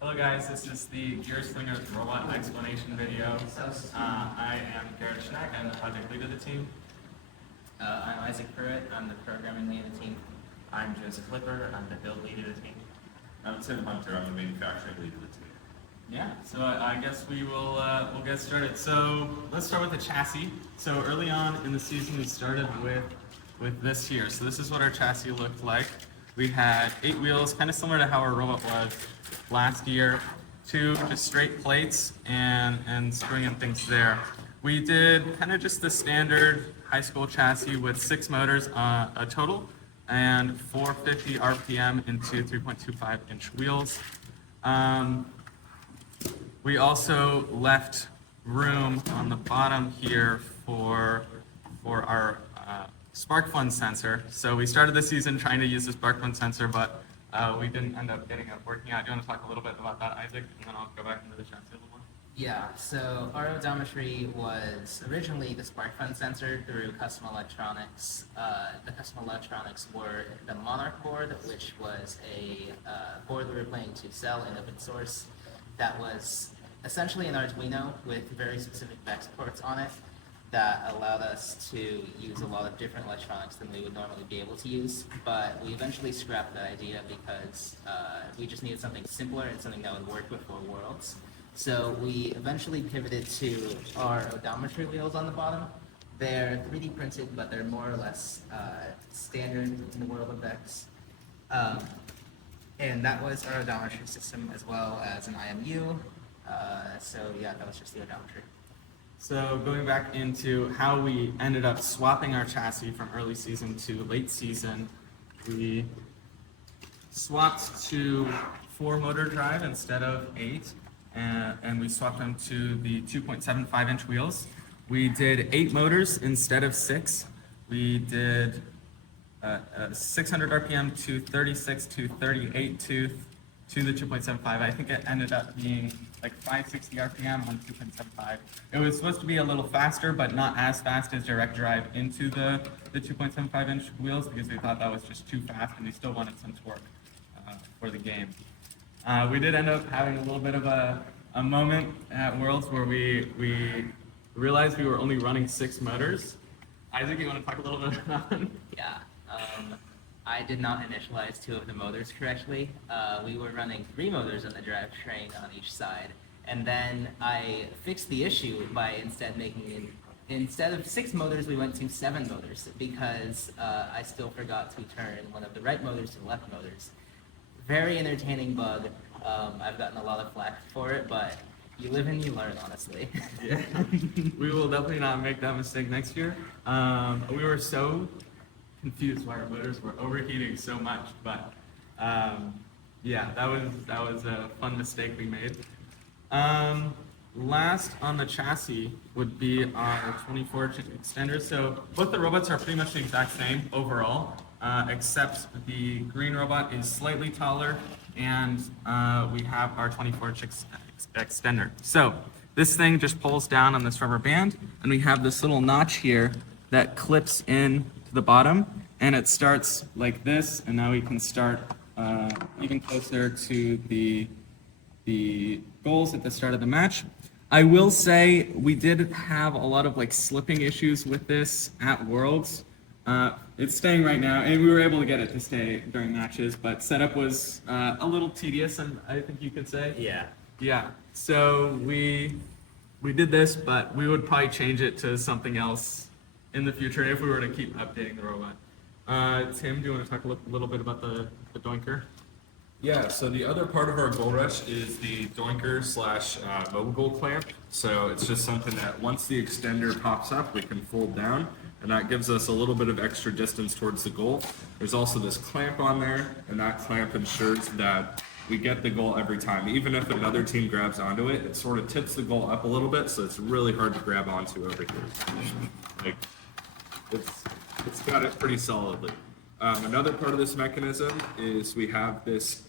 Hello guys, this is the Gear Slingers robot explanation video. I am Garrett Schnack, I'm the project lead of the team. I'm Isaac Pruitt, I'm the programming lead of the team. I'm Joseph Clipper, I'm the build lead of the team. I'm Tim Hunter, I'm the manufacturing lead of the team. Yeah, so I guess we'll get started. So let's start with the chassis. So early on in the season we started with this here. So this is what our chassis looked like. We had 8 wheels, kind of similar to how our robot was last year. 2 just straight plates and stringing things there. We did kind of just the standard high school chassis with 6 motors a total and 450 RPM into 3.25-inch wheels. We also left room on the bottom here for our SparkFun sensor. So we started the season trying to use the SparkFun sensor, but we didn't end up getting it working out. Do you want to talk a little bit about that, Isaac? And then I'll go back into the chassis a little more. Yeah, so our odometry was originally the SparkFun sensor through Custom Electronics. The Custom Electronics were the Monarch board, which was a board we were planning to sell in open source. That was essentially an Arduino with very specific VEX ports on it that allowed us to use a lot of different electronics than we would normally be able to use. But we eventually scrapped that idea because we just needed something simpler and something that would work with 4 worlds. So we eventually pivoted to our odometry wheels on the bottom. They're 3D printed, but they're more or less standard in the world of VEX. And that was our odometry system as well as an IMU. So yeah, that was just the odometry. So going back into how we ended up swapping our chassis from early season to late season, we swapped to 4 motor drive instead of 8, and we swapped them to the 2.75-inch wheels. We did 8 motors instead of 6. We did 600 RPM to 36 to 38 tooth to the 2.75. I think it ended up being like 560 RPM on 2.75. It was supposed to be a little faster, but not as fast as direct drive into the 2.75-inch wheels because we thought that was just too fast and we still wanted some torque for the game. We did end up having a little bit of a moment at Worlds where we realized we were only running 6 motors. Isaac, you want to talk a little bit about that? Yeah. I did not initialize 2 of the motors correctly. We were running 3 motors on the drivetrain on each side, and then I fixed the issue by instead of 6 motors, we went to 7 motors because I still forgot to turn one of the right motors to the left motors. Very entertaining bug. I've gotten a lot of flack for it, but you live and you learn, honestly. Yeah, we will definitely not make that mistake next year. We were so confused why our motors were overheating so much, but yeah, that was a fun mistake we made. Last on the chassis would be our 24-inch extender. So both the robots are pretty much the exact same overall, except the green robot is slightly taller, and we have our 24-inch extender. So this thing just pulls down on this rubber band, and we have this little notch here that clips in to the bottom, and it starts like this, and now we can start even closer to the goals at the start of the match. I will say we did have a lot of like slipping issues with this at Worlds. It's staying right now, and we were able to get it to stay during matches, but setup was a little tedious, and I think you could say. Yeah. Yeah, so we did this, but we would probably change it to something else in the future if we were to keep updating the robot. Tim, do you want to talk a little bit about the doinker? Yeah, so the other part of our goal rush is the doinker slash Mogo Clamp. So it's just something that once the extender pops up, we can fold down, and that gives us a little bit of extra distance towards the goal. There's also this clamp on there, and that clamp ensures that we get the goal every time. Even if another team grabs onto it, it sort of tips the goal up a little bit, so it's really hard to grab onto over here. Like, it's got it pretty solidly. Another part of this mechanism is we have this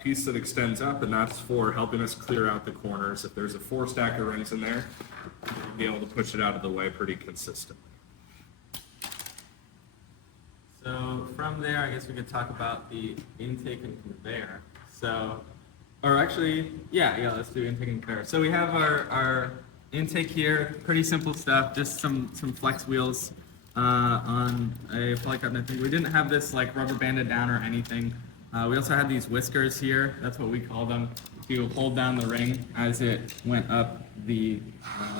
piece that extends up, and that's for helping us clear out the corners. If there's a 4 stack of rings in there, we'll be able to push it out of the way pretty consistently. So from there, I guess we could talk about the intake and conveyor. So Or actually, yeah, let's do intake and conveyor. So we have our intake here, pretty simple stuff, just some flex wheels on a polycarbonate thing. We didn't have this like rubber banded down or anything. We also had these whiskers here, that's what we call them. You hold down the ring as it went up the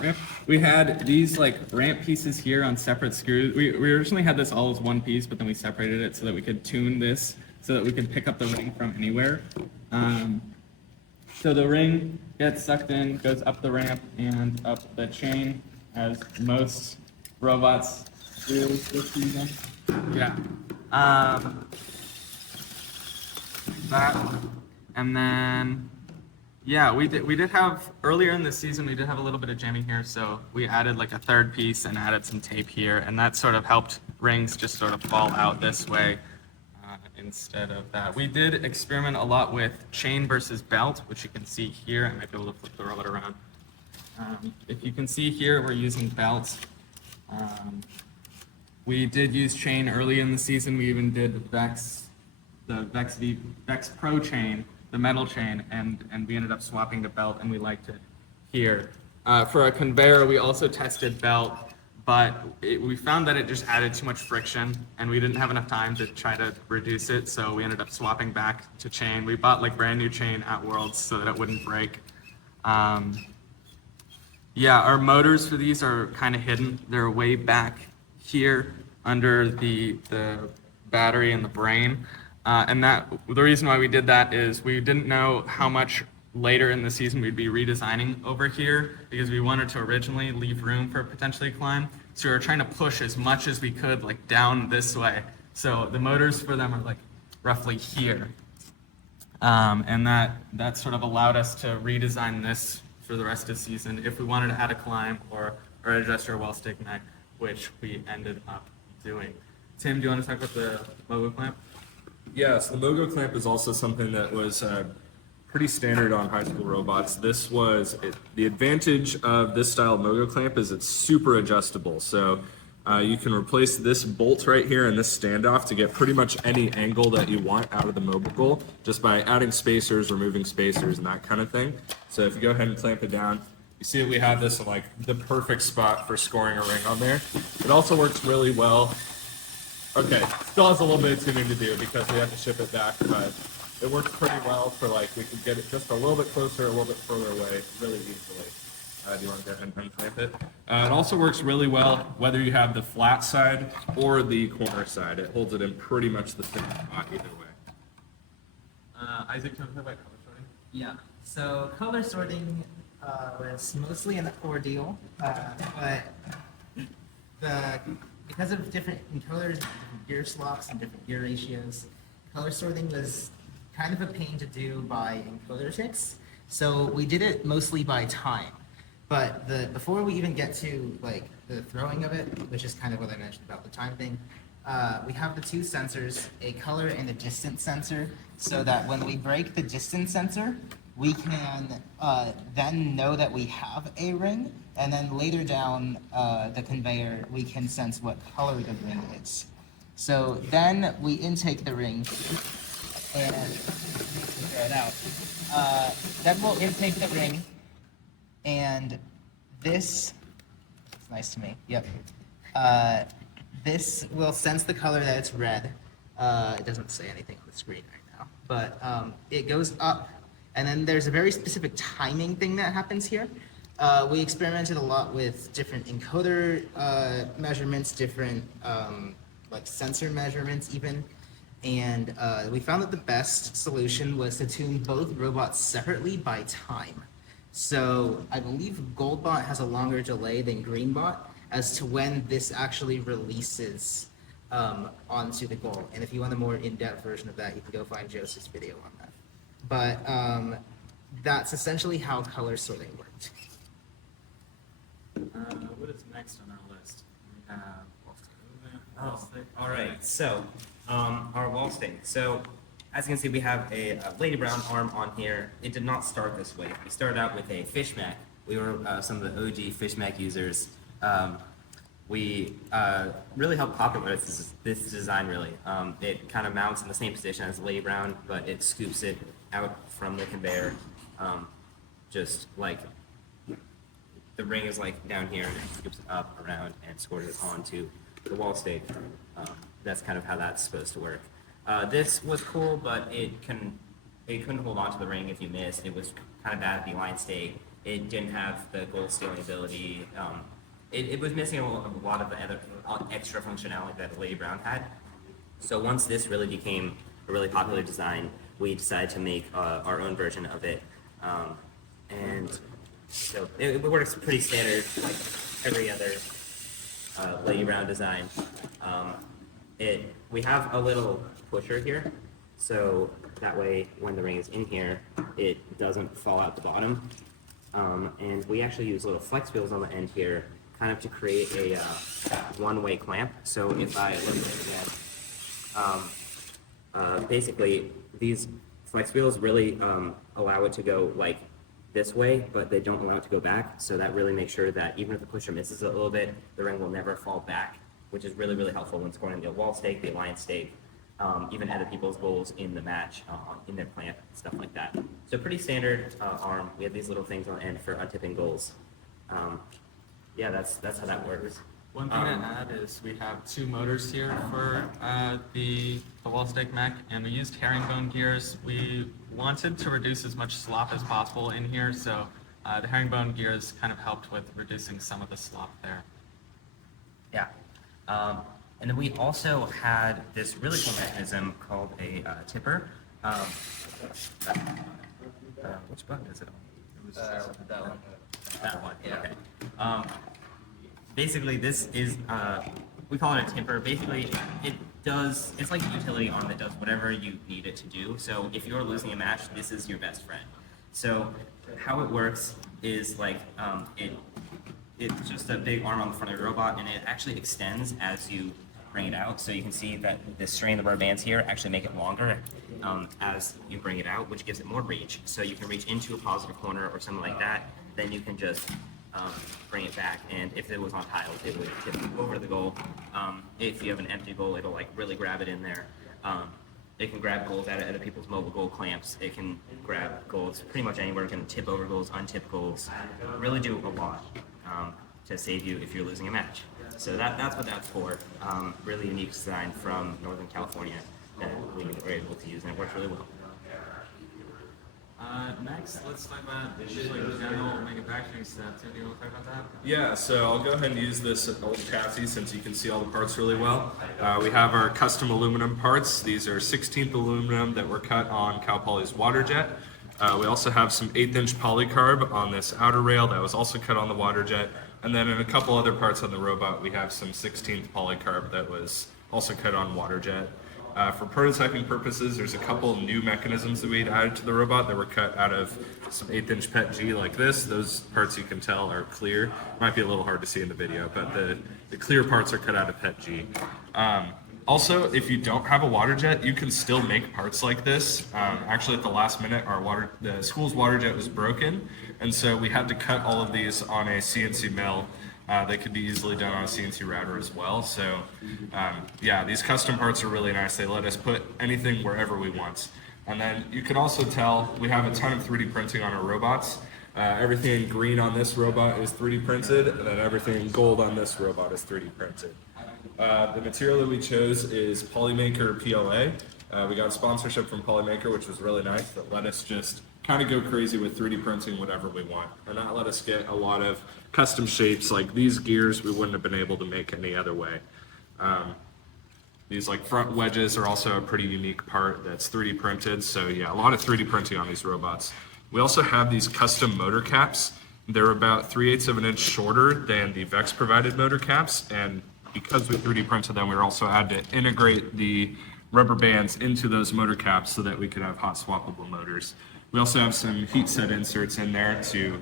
ramp. We had these like ramp pieces here on separate screws. We originally had this all as one piece, but then we separated it so that we could tune this so that we could pick up the ring from anywhere. So the ring gets sucked in, goes up the ramp and up the chain, as most robots do this season. Yeah. That, and then, yeah, we did have, earlier in the season, we did have a little bit of jamming here, so we added like a third piece and added some tape here, and that sort of helped rings just sort of fall out this way. Instead of that. We did experiment a lot with chain versus belt, which you can see here. I might be able to flip the robot around. If you can see here, we're using belts. We did use chain early in the season. We even did the Vex Pro chain, the metal chain, and we ended up swapping to belt, and we liked it here. For a conveyor, we also tested belt, but we found that it just added too much friction, and we didn't have enough time to try to reduce it, so we ended up swapping back to chain. We bought like brand new chain at Worlds so that it wouldn't break. Yeah, our motors for these are kind of hidden. They're way back here under the battery and the brain. And the reason why we did that is we didn't know how much later in the season we'd be redesigning over here, because we wanted to originally leave room for potentially climb. So we were trying to push as much as we could like down this way. So the motors for them are like roughly here. And that sort of allowed us to redesign this for the rest of the season if we wanted to add a climb or adjust our Wallstick neck, which we ended up doing. Tim, do you want to talk about the Mogo Clamp? Yes, the Mogo Clamp is also something that was pretty standard on high school robots. The advantage of this style of Mogo Clamp is it's super adjustable. So you can replace this bolt right here and this standoff to get pretty much any angle that you want out of the Mogo just by adding spacers, removing spacers, and that kind of thing. So if you go ahead and clamp it down, you see that we have this in like the perfect spot for scoring a ring on there. It also works really well. Okay, still has a little bit of tuning to do because we have to ship it back, but it works pretty well for like, we can get it just a little bit closer, a little bit further away, really easily. Do you want to go ahead and unclamp it? It also works really well whether you have the flat side or the corner side. It holds it in pretty much the same spot either way. Isaac, can you talk about color sorting? Yeah, so color sorting was mostly an ordeal, but because of different encoders, different gear slots, and different gear ratios, color sorting was kind of a pain to do by encoder ticks. So we did it mostly by time. But before we even get to like the throwing of it, which is kind of what I mentioned about the time thing, we have the two sensors, a color and a distance sensor, so that when we break the distance sensor, we can then know that we have a ring, and then later down the conveyor, we can sense what color the ring is. So then we intake the ring and throw it out. Then we'll intake the ring, and this, it's nice to me, yep. This will sense the color that it's red. It doesn't say anything on the screen right now, but it goes up, and then there's a very specific timing thing that happens here. We experimented a lot with different encoder measurements, different like sensor measurements even, and we found that the best solution was to tune both robots separately by time. So I believe GoldBot has a longer delay than GreenBot as to when this actually releases onto the goal. And if you want a more in-depth version of that, you can go find Joseph's video on that. But that's essentially how color sorting worked. What is next on our list? We have Oh, all right. So, our wall stick. So, as you can see, we have a Lady Brown arm on here. It did not start this way. We started out with a fish Mac. We were some of the OG fish Mac users. We really helped popularize this design, really. It kind of mounts in the same position as Lady Brown, but it scoops it out from the conveyor, just like the ring is like down here and it scoops up around and scores it onto the wall stake. That's kind of how that's supposed to work. This was cool, but it couldn't hold on to the ring if you missed. It was kind of bad at the line stake. It didn't have the goal stealing ability. It was missing a lot of the other extra functionality that the Lady Brown had. So once this really became a really popular design, we decided to make our own version of it. And so it works pretty standard, like every other Lady Brown design. We have a little pusher here, so that way when the ring is in here, it doesn't fall out the bottom. And we actually use little flex wheels on the end here, kind of to create a one-way clamp. So if I look at it again, basically these flex wheels really allow it to go like this way, but they don't allow it to go back. So that really makes sure that even if the pusher misses a little bit, the ring will never fall back, which is really, really helpful when scoring the wall stake, the alliance stake, even other people's goals in the match, in their clamp, stuff like that. So pretty standard arm. We have these little things on the end for untipping goals. Yeah, that's how that works. One thing to add is we have 2 motors here for the wall stake mech, and we used herringbone gears. We wanted to reduce as much slop as possible in here, so the herringbone gears kind of helped with reducing some of the slop there. Yeah. And then we also had this really cool mechanism called a tipper. Which button is it on? That one. That one, Yeah. okay. Basically, this is, we call it a tipper. Basically, it's like a utility arm that does whatever you need it to do. So if you're losing a match, this is your best friend. So how it works is like, it's just a big arm on the front of your robot, and it actually extends as you bring it out. So you can see that the string, the rubber bands here, actually make it longer as you bring it out, which gives it more reach. So you can reach into a positive corner or something like that. Then you can just bring it back, and if it was on tiles, it would tip over the goal. If you have an empty goal, it'll like really grab it in there. It can grab goals out of other people's Mogo clamps. It can grab goals pretty much anywhere. It can tip over goals, untip goals. Really do a lot to save you if you're losing a match. So that's what that's for. Really unique design from Northern California that we were able to use, and it works really well. Next, let's talk about just like general manufacturing stuff. Tim, do you want to talk about that? Yeah, so I'll go ahead and use this old chassis since you can see all the parts really well. We have our custom aluminum parts. These are 16th aluminum that were cut on Cal Poly's water jet. We also have some 1/8" polycarb on this outer rail that was also cut on the water jet. And then in a couple other parts on the robot, we have some 16th polycarb that was also cut on water jet. For prototyping purposes, there's a couple new mechanisms that we had added to the robot that were cut out of some 1/8" PET G like this. Those parts you can tell are clear. Might be a little hard to see in the video, but the clear parts are cut out of PET G. Also, if you don't have a water jet, you can still make parts like this. Actually, at the last minute, the school's water jet was broken, and so we had to cut all of these on a CNC mill. They could be easily done on a CNC router as well. So yeah, these custom parts are really nice. They let us put anything wherever we want. And then you can also tell we have a ton of 3D printing on our robots. Everything in green on this robot is 3D printed, and then everything in gold on this robot is 3D printed. The material that we chose is Polymaker PLA. We got a sponsorship from Polymaker, which was really nice, that let us just kind of go crazy with 3D printing whatever we want, and not let us get a lot of custom shapes like these gears we wouldn't have been able to make any other way. These like front wedges are also a pretty unique part that's 3D printed, so yeah, a lot of 3D printing on these robots. We also have these custom motor caps. They're about 3/8 of an inch shorter than the Vex provided motor caps, and because we 3D printed them, we were also had to integrate the rubber bands into those motor caps so that we could have hot swappable motors. We also have some heat set inserts in there to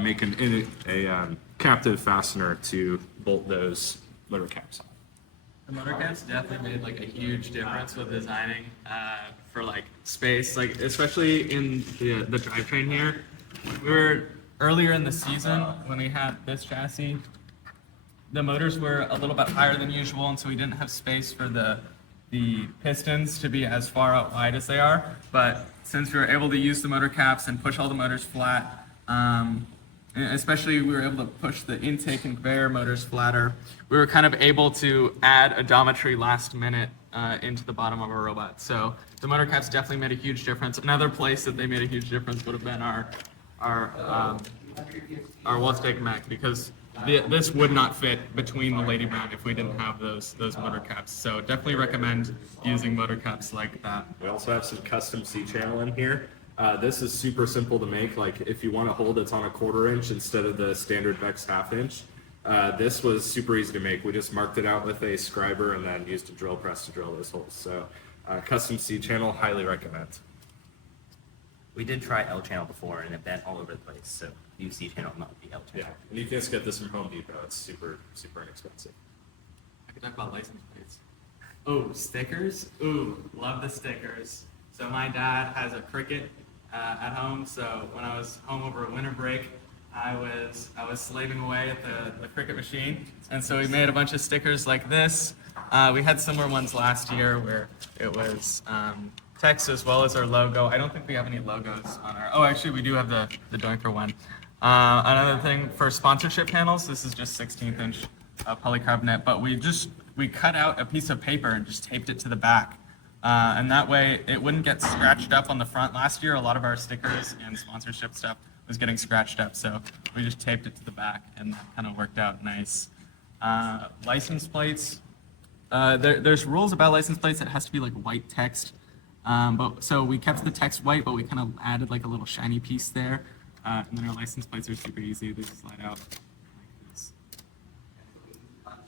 make a captive fastener to bolt those motor caps on. The motor caps definitely made like a huge difference with designing for like space, like especially in the drivetrain here. We were earlier in the season when we had this chassis. The motors were a little bit higher than usual, and so we didn't have space for the the pistons to be as far out wide as they are, but since we were able to use the motor caps and push all the motors flat, and especially we were able to push the intake and conveyor motors flatter, we were kind of able to add odometry last minute into the bottom of our robot. So the motor caps definitely made a huge difference. Another place that they made a huge difference would have been our Wallsticking mech, because this would not fit between the Lady Brown if we didn't have those motor caps. So definitely recommend using motor caps like that. We also have some custom C-channel in here. This is super simple to make. Like if you want to hold it's on a 1/4 inch instead of the standard Vex 1/2 inch. This was super easy to make. We just marked it out with a scriber and then used a drill press to drill those holes. So custom C-channel, highly recommend. We did try L channel before and it bent all over the place, so use C channel, not the L Yeah, channel. and you can just get this from Home Depot. It's super inexpensive. I could talk about license plates. Oh, stickers? Ooh, love the stickers. So my dad has a Cricut at home, so when I was home over a winter break, I was slaving away at the Cricut machine, and so we made a bunch of stickers like this. We had similar ones last year where it was text as well as our logo. I don't think we have any logos on our. Oh, actually, we do have the Doinker one. Another thing for sponsorship panels, this is just 16th inch polycarbonate, but we cut out a piece of paper and just taped it to the back. And that way it wouldn't get scratched up on the front. Last year, a lot of our stickers and sponsorship stuff was getting scratched up, so we just taped it to the back, and that kind of worked out nice. License plates, there's rules about license plates. It has to be like white text. So we kept the text white, but we kind of added like a little shiny piece there. And then our license plates are super easy. They just slide out like this.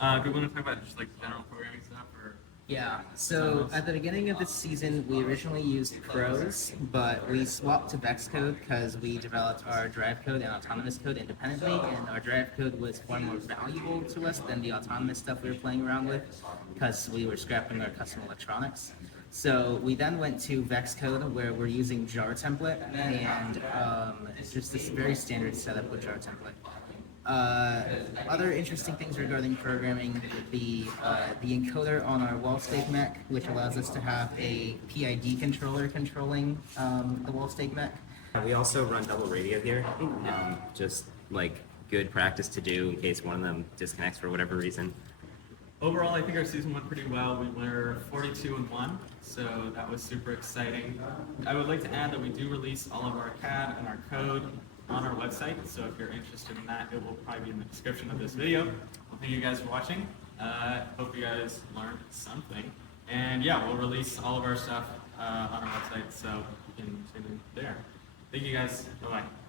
Do we want to talk about just like general programming stuff, or? Yeah, so at the beginning of this season, we originally used Pros, but we swapped to Vex code because we developed our drive code and autonomous code independently, and our drive code was far more valuable to us than the autonomous stuff we were playing around with because we were scrapping our custom electronics. So we then went to Vex code where we're using jar template, and it's just this very standard setup with jar template. Other interesting things regarding programming, the encoder on our Wallsticking mech, which allows us to have a PID controller controlling the Wallsticking mech. We also run double radio here, just like good practice to do in case one of them disconnects for whatever reason. Overall, I think our season went pretty well. We were 42-1, so that was super exciting. I would like to add that we do release all of our CAD and our code on our website, so if you're interested in that, it will probably be in the description of this video. Well, thank you guys for watching. Hope you guys learned something. And yeah, we'll release all of our stuff on our website, so you can tune in there. Thank you guys. Bye-bye.